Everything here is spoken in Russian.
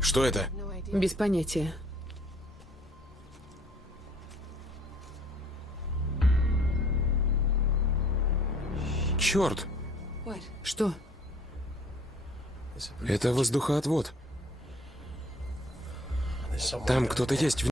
Что это? Без понятия. Черт! Что? Это воздухоотвод. Там кто-то есть